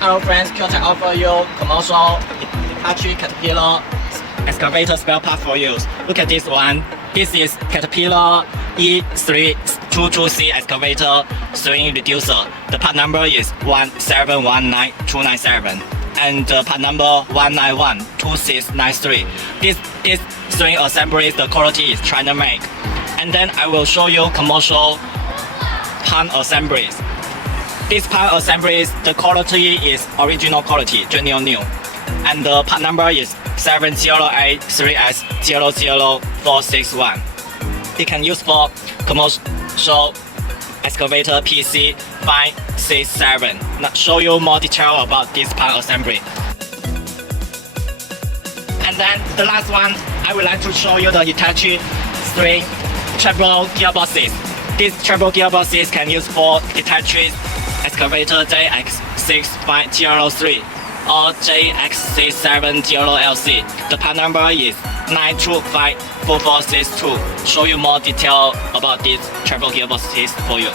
Hello friends, Kyotechs offer you commercial Hitachi Caterpillar excavator spare part for use. Look at this one. This is Caterpillar E3220C excavator swing reducer. The part number is 1719297 and part number 1912693. This swing assembly, the quality is China made. And then I will show you commercial pan assemblies. This pan assemblies, the quality is original quality, genuine new. And the part number is 708-3S00461. It can use for commercial excavator PC 567. Now show you more detail about this pan assembly. And then the last one, I would like to show you the Hitachi 3 treble gearboxes. These treble gearboxes can use for Hitachi excavator JX6503 or JX670LC. The part number is 9254462. Show you more detail about these treble gearboxes for you.